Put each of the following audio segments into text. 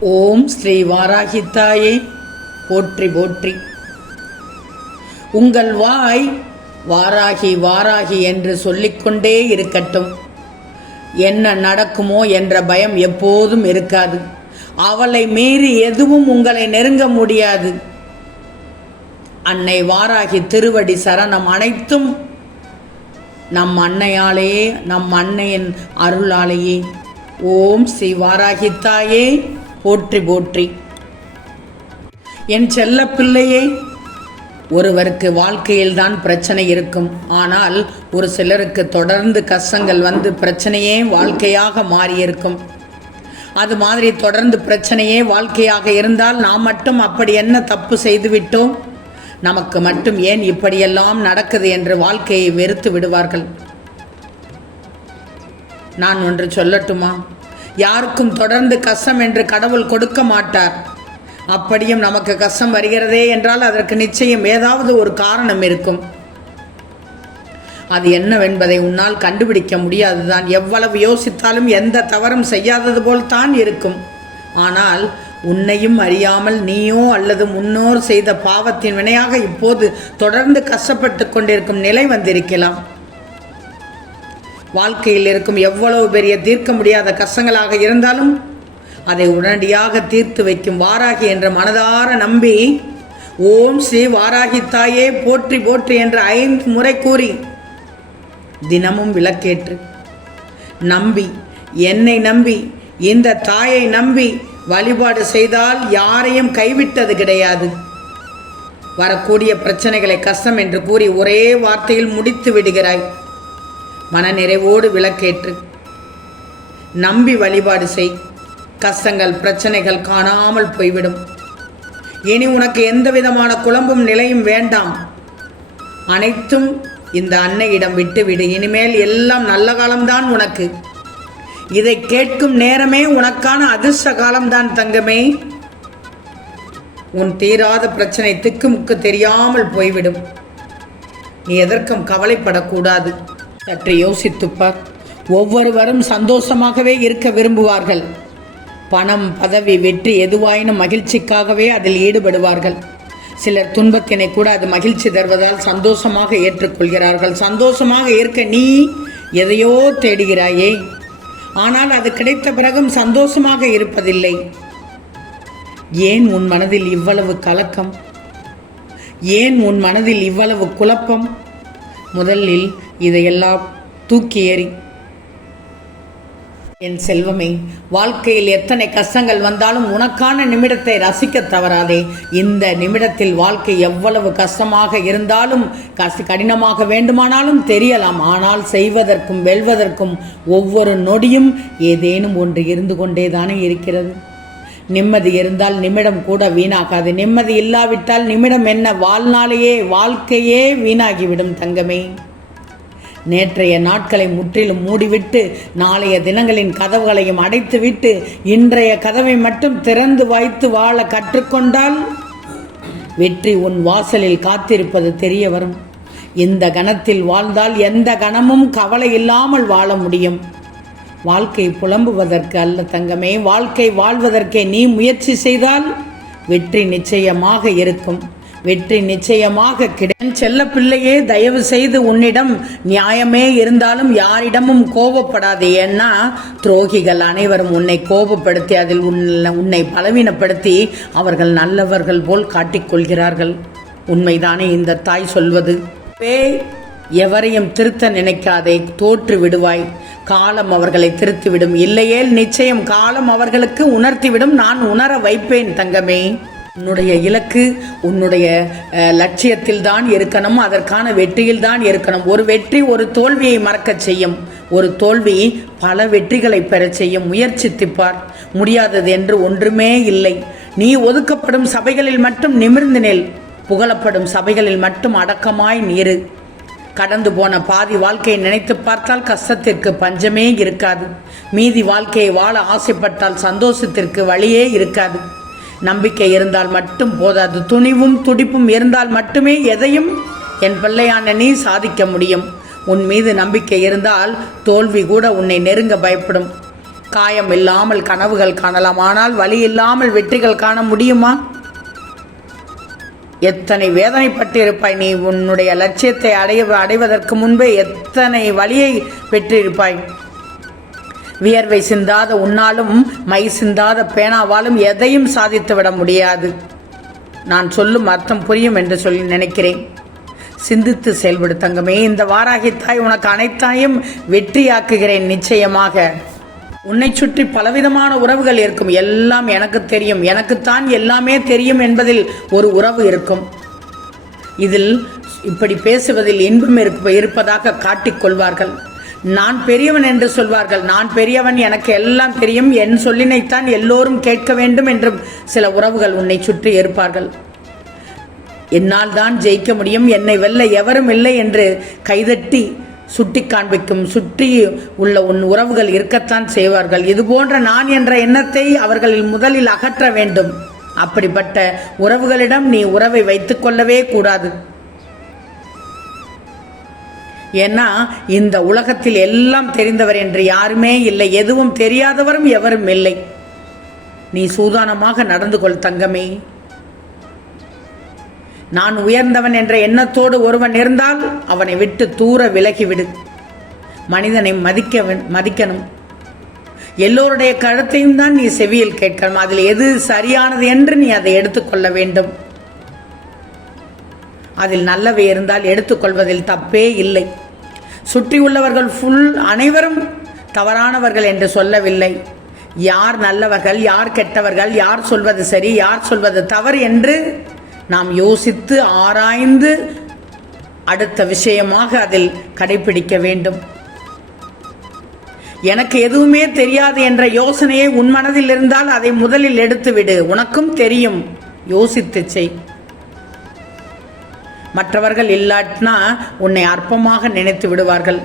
ஓம் ஸ்ரீ வாராகித்தாயே போற்றி போற்றி. உங்கள் வாய் வாராகி வாராகி என்று சொல்லிக்கொண்டே இருக்கட்டும். என்ன நடக்குமோ என்ற பயம் எப்போதும் இருக்காது. அவளை மீறி எதுவும் உங்களை நெருங்க முடியாது. அன்னை வாராகி திருவடி சரணம் அனைத்தும் நம் அன்னையாலேயே நம் அன்னையின் அருளாலேயே. ஓம் ஸ்ரீ வாராகித்தாயே போற்றி போற்றி. என் செல்ல பிள்ளையே ஒருவருக்கு வாழ்க்கையில் தான் பிரச்சனை இருக்கும். ஆனால் ஒரு சிலருக்கு தொடர்ந்து கஷ்டங்கள் வந்து பிரச்சனையே வாழ்க்கையாக மாறியிருக்கும். அது மாதிரி தொடர்ந்து பிரச்சனையே வாழ்க்கையாக இருந்தால் நாம் மட்டும் அப்படி என்ன தப்பு செய்துவிட்டோம் நமக்கு மட்டும் ஏன் இப்படியெல்லாம் நடக்குது என்று வாழ்க்கையை வெறுத்து விடுவார்கள்? நான் ஒன்று சொல்லட்டுமா? யாருக்கும் தொடர்ந்து கஷ்டம் என்று கடவுள் கொடுக்க மாட்டார். அப்படியும் நமக்கு கஷ்டம் வருகிறதே என்றால் அதற்கு நிச்சயம் ஏதாவது ஒரு காரணம் இருக்கும். அது என்னவென்பதை உன்னால் கண்டுபிடிக்க முடியாதுதான். எவ்வளவு யோசித்தாலும் எந்த தவறும் செய்யாதது போல் தான் இருக்கும். ஆனால் உன்னையும் அறியாமல் நீயோ அல்லது முன்னோர் செய்த பாவத்தின் வினையாக இப்போது தொடர்ந்து கஷ்டப்பட்டு கொண்டிருக்கும் நிலை வந்திருக்கலாம். வாழ்க்கையில் இருக்கும் எவ்வளவு பெரிய தீர்க்க முடியாத கஷ்டங்களாக இருந்தாலும் அதை உடனடியாக தீர்த்து வைக்கும் வாராகி என்ற மனதார நம்பி ஓம் ஸ்ரீ வாராகி தாயே போற்றி போற்றி என்று ஐந்து முறை கூறி தினமும் விளக்கேற்று நம்பி என்னை நம்பி இந்த தாயை நம்பி வழிபாடு செய்தால் யாரையும் கைவிட்டது கிடையாது. வரக்கூடிய பிரச்சனைகளை கஷ்டம் என்று கூறி ஒரே வார்த்தையில் முடித்து விடுகிறாய். மனநிறைவோடு விளக்கேற்று நம்பி வழிபாடு செய். கஷ்டங்கள் பிரச்சனைகள் காணாமல் போய்விடும். இனி உனக்கு எந்த விதமான குழம்பும் நிலையும் வேண்டாம். அனைத்தும் இந்த அன்னையிடம் விட்டுவிடு. இனிமேல் எல்லாம் நல்ல காலம்தான் உனக்கு. இதை கேட்கும் நேரமே உனக்கான அதிர்ஷ்ட காலம்தான் தங்கமே. உன் தீராத பிரச்சனை திக்குமுக்கு தெரியாமல் போய்விடும். நீ எதற்கும் கவலைப்படக்கூடாது. சற்று யோசித்துப்பார். ஒவ்வொருவரும் சந்தோஷமாகவே இருக்க விரும்புவார்கள். பணம் பதவி வெற்றி எதுவாயினும் மகிழ்ச்சிக்காகவே அதில் ஈடுபடுவார்கள். சிலர் துன்பத்தினை கூட அது மகிழ்ச்சி தருவதால் சந்தோஷமாக ஏற்றுக்கொள்கிறார்கள். சந்தோஷமாக இருக்க நீ எதையோ தேடுகிறாயே. ஆனால் அது கிடைத்த பிறகும் சந்தோஷமாக இருப்பதில்லை. ஏன் உன் மனதில் இவ்வளவு கலக்கம்? ஏன் உன் மனதில் இவ்வளவு குழப்பம்? முதலில் இதையெல்லாம் தூக்கி எறி என் செல்வமே வாழ்க்கையில் எத்தனை கஷ்டங்கள் வந்தாலும் உனக்கான நிமிடத்தை ரசிக்க தவறாதே. இந்த நிமிடத்தில் வாழ்க்கை எவ்வளவு கஷ்டமாக இருந்தாலும் கஷ்ட கடினமாக வேண்டுமானாலும் தெரியலாம். ஆனால் செய்வதற்கும் வெல்வதற்கும் ஒவ்வொரு நொடியும் ஏதேனும் ஒன்று இருந்து கொண்டே தானே இருக்கிறது. நிம்மதி இருந்தால் நிமிடம் கூட வீணாகாது. நிம்மதி இல்லாவிட்டால் நிமிடம் என்ன? வாழ்நாளையே வாழ்க்கையே வீணாகிவிடும் தங்கமே. நேற்றைய நாட்களை முற்றிலும் மூடிவிட்டு நாளைய தினங்களின் கதவுகளையும் அடைத்துவிட்டு இன்றைய கதவை மட்டும் திறந்து வைத்து வாழ கற்றுக்கொண்டால் வெற்றி உன் வாசலில் காத்திருப்பது தெரிய வரும். இந்த கணத்தில் வாழ்ந்தால் எந்த கணமும் கவலை இல்லாமல் வாழ முடியும். வாழ்க்கை புலம்புவதற்கு அல்ல தங்கமே. வாழ்க்கை வாழ்வதற்கே நீ முயற்சி செய்தால் வெற்றி நிச்சயமாக இருக்கும். வெற்றி நிச்சயமாக கிடை செல்ல பிள்ளையே தயவு செய்து உன்னிடம் நியாயமே இருந்தாலும் யாரிடமும் கோபப்படாது. ஏன்னா துரோகிகள் அனைவரும் உன்னை கோபப்படுத்தி அதில் உன்னை உன்னை பலவீனப்படுத்தி அவர்கள் நல்லவர்கள் போல் காட்டிக்கொள்கிறார்கள். உண்மைதானே இந்த தாய் சொல்வது? பேய் எவரையும் திருத்த நினைக்காதே தோற்று விடுவாய். காலம் அவர்களை திருத்திவிடும். இல்லையேல் நிச்சயம் காலம் அவர்களுக்கு உணர்த்திவிடும். நான் உணர வைப்பேன் தங்கமே. உன்னுடைய இலக்கு உன்னுடைய லட்சியத்தில் தான் இருக்கணும். அதற்கான வெற்றியில் தான் இருக்கணும். ஒரு வெற்றி ஒரு தோல்வியை மறக்கச் செய்யும். ஒரு தோல்வி பல வெற்றிகளை பெறச் செய்யும். முயற்சித்துப்பார். முடியாதது என்று ஒன்றுமே இல்லை. நீ ஒதுக்கப்படும் சபைகளில் மட்டும் நிமிர்ந்து நெல். புகழப்படும் சபைகளில் மட்டும் அடக்கமாய் நீரு கடந்து போன பாதி வாழ்க்கையை நினைத்து பார்த்தால் கஷ்டத்திற்கு பஞ்சமே இருக்காது. மீதி வாழ்க்கையை வாழ ஆசைப்பட்டால் சந்தோஷத்திற்கு வழியே இருக்காது. நம்பிக்கை இருந்தால் மட்டும் போதாது. துணிவும் துடிப்பும் இருந்தால் மட்டுமே எதையும் என் பிள்ளையான நீ சாதிக்க முடியும். உன் மீது நம்பிக்கை இருந்தால் தோல்வி கூட உன்னை நெருங்க பயப்படும். காயம் இல்லாமல் கனவுகள் காணலாம். ஆனால் வழி இல்லாமல் வெற்றிகள் காண முடியுமா? எத்தனை வேதனைப்பட்டு இருப்பாய் நீ? உன்னுடைய லட்சியத்தை அடைய அடைவதற்கு முன்பே எத்தனை வழியை பெற்றிருப்பாய்? வியர்வை சிந்தாத உன்னாலும் மை சிந்தாத பேனாவாலும் எதையும் சாதித்து விட முடியாது. நான் சொல்லும் அர்த்தம் புரியும் என்று சொல்லி நினைக்கிறேன். சிந்தித்து செயல்படு தங்கமே. இந்த வாராகி தாய் உனக்கு அனைத்தாயும் வெற்றியாக்குகிறேன் நிச்சயமாக. உன்னை சுற்றி பலவிதமான உறவுகள் இருக்கும். எல்லாம் எனக்கு தெரியும். எனக்குத்தான் எல்லாமே தெரியும் என்பதில் ஒரு உறவு இருக்கும். இதில் இப்படி பேசுவதில் இன்பம் இருப்ப இருப்பதாக காட்டிக்கொள்வார்கள் நான் பெரியவன் என்று சொல்வார்கள். நான் பெரியவன் எனக்கு எல்லாம் தெரியும். என் சொல்லினைத்தான் எல்லோரும் கேட்க வேண்டும் என்றும் சில உறவுகள் உன்னை சுற்றி இருப்பார்கள். என்னால் தான் ஜெயிக்க முடியும். என்னை வெல்ல எவரும் இல்லை என்று கைதட்டி சுட்டி காண்பிக்கும் சுற்றி உள்ள உன் உறவுகள் இருக்கத்தான் செய்வார்கள். இது போன்ற நான் என்ற எண்ணத்தை அவர்களில் முதலில் அகற்ற வேண்டும். அப்படிப்பட்ட உறவுகளிடம் நீ உறவை வைத்துக்கொள்ளவே கூடாது. ஏன்னா இந்த உலகத்தில் எல்லாம் தெரிந்தவர் என்று யாருமே இல்லை. எதுவும் தெரியாதவரும் எவரும் இல்லை. நீ சூதானமாக நடந்து கொள் தங்கமே. நான் உயர்ந்தவன் என்ற எண்ணத்தோடு ஒருவன் இருந்தால் அவனை விட்டு தூர விலகிவிடு மனிதனை மதிக்க மதிக்கணும். எல்லோருடைய கருத்தையும் தான் நீ செவியில் கேட்கணும். அதில் எது சரியானது என்று நீ அதை எடுத்துக்கொள்ள வேண்டும். அதில் நல்லவை இருந்தால் எடுத்துக்கொள்வதில் தப்பே இல்லை. சுற்றி உள்ளவர்கள் ஃபுல் அனைவரும் தவறானவர்கள் என்று சொல்லவில்லை. யார் நல்லவர்கள் யார் கெட்டவர்கள் யார் சொல்வது சரி யார் சொல்வது தவறு என்று நாம் யோசித்து ஆராய்ந்து அடுத்த விஷயமாக அதில் கடைபிடிக்க வேண்டும். எனக்கு எதுவுமே தெரியாது என்ற யோசனையை உன் மனதில் இருந்தால் அதை முதலில் எடுத்துவிடு. உனக்கும் தெரியும். யோசித்து செய். மற்றவர்கள் இல்லாட்டினா உன்னை அற்பமாக நினைத்து விடுவார்கள்.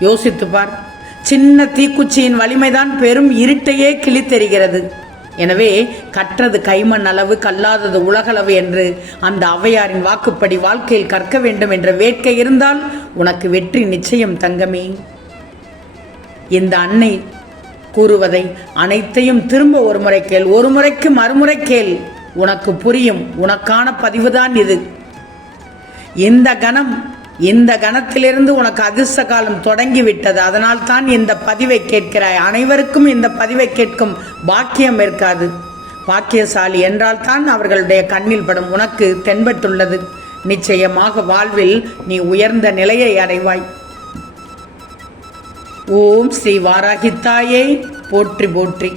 யோசித்து பார். சின்ன தீக்குச்சியின் வலிமைதான் பெரும் இருட்டையே கிழித்தெறிகிறது. எனவே கற்றது கைமண் அளவு கல்லாதது உலகளவு என்று அந்த அவையாரின் வாக்குப்படி வாழ்க்கையில் கற்க வேண்டும் என்ற வேட்கை இருந்தால் உனக்கு வெற்றி நிச்சயம் தங்கமே. இந்த அன்னை கூறுவதை அனைத்தையும் திரும்ப ஒரு முறை கேள் ஒரு முறைக்கு மறுமுறை கேள். உனக்கு புரியும் உனக்கான பதிவுதான் இது. இந்த கணம் இந்த கணத்திலிருந்து உனக்கு அதிர்ஷ்ட காலம் தொடங்கிவிட்டது. அதனால் தான் இந்த பதிவை கேட்கிறாய். அனைவருக்கும் இந்த பதிவை கேட்கும் பாக்கியம் இருக்காது. பாக்கியசாலி என்றால் தான் அவர்களுடைய கண்ணில் படும் உனக்கு தென்பட்டுள்ளது. நிச்சயமாக வாழ்வில் நீ உயர்ந்த நிலையை அடைவாய். ஓம் ஸ்ரீ வாராகித்தாயே. போற்றி போற்றி.